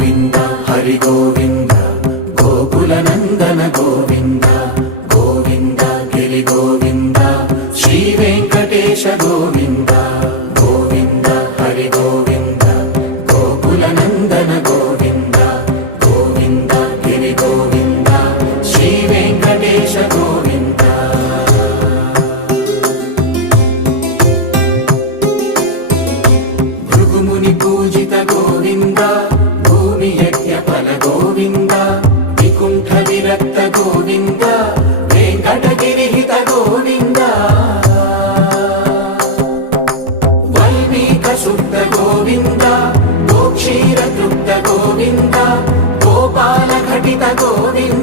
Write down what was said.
గోవింద హరి గోవింద గోకుల నందన గోవింద గోవింద గిరి గోవింద శ్రీ వెంకటేశ గోవింద గోవింద హరి గోవింద గోకుల నందన గోవింద గోవింద గిరి గోవింద శ్రీ వెంకటేశ గోవింద భృగుముని పూజిత గోవింద భూమి యజ్ఞ ఫల గోవింద వికుంఠ విరక్త గోవింద వెంకటగిరి హిత గోవింద వల్మీక శుద్ధ గోవింద గోక్షీర తృప్త గోవింద గోపాల ఘటిత గోవింద